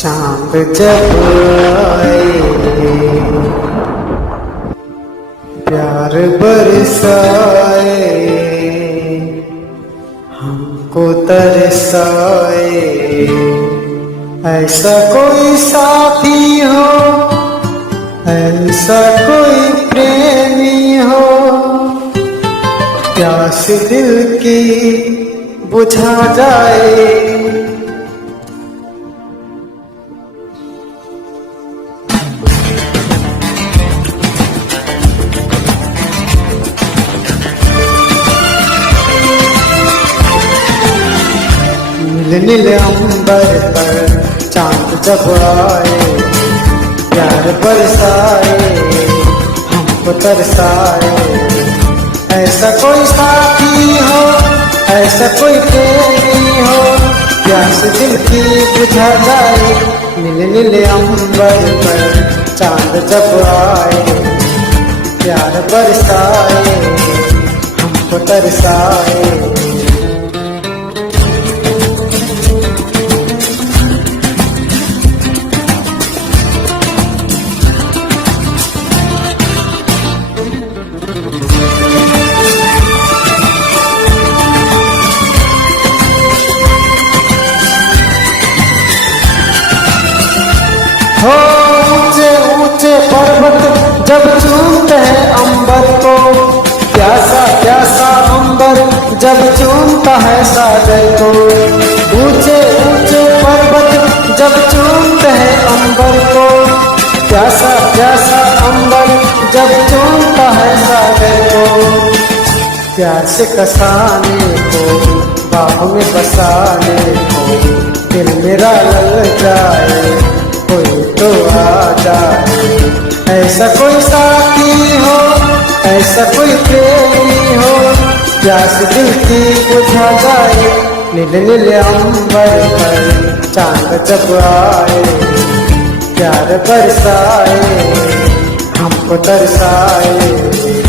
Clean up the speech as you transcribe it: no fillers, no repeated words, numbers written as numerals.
चांद जब आए प्यार बरसाए हमको तरसाए, ऐसा कोई साथी हो, ऐसा कोई प्रेमी हो, प्यास दिल की बुझा जाए। नीले नीले अंबर पर चांद जब आए प्यार बरसाए हमको तरसाए, ऐसा कोई साथी हो, ऐसा कोई प्रेमी हो, प्यास दिल की बुझा जाए। नीले नीले अंबर पर चांद जब आए प्यार बरसाए हमको तरसाए। हो ऊंचे ऊंचे पर्वत जब चूमते हैं अंबर को, प्यासा प्यासा अंबर जब चूमता है सागर को। ऊंचे ऊंचे पर्वत जब चूमते हैं अंबर को, प्यासा प्यासा अंबर जब चूमता है सागर को। प्यार से कसाने को बाहों में बसाने को दिल मेरा लग जाए, कोई तो आ जाए। ऐसा कोई साथी हो, ऐसा कोई प्रेमी हो, प्यास दिल की बुझा जाए। नीले नीले अंबर पर चांद जब आए प्यार बरसाए हमको तरसाए।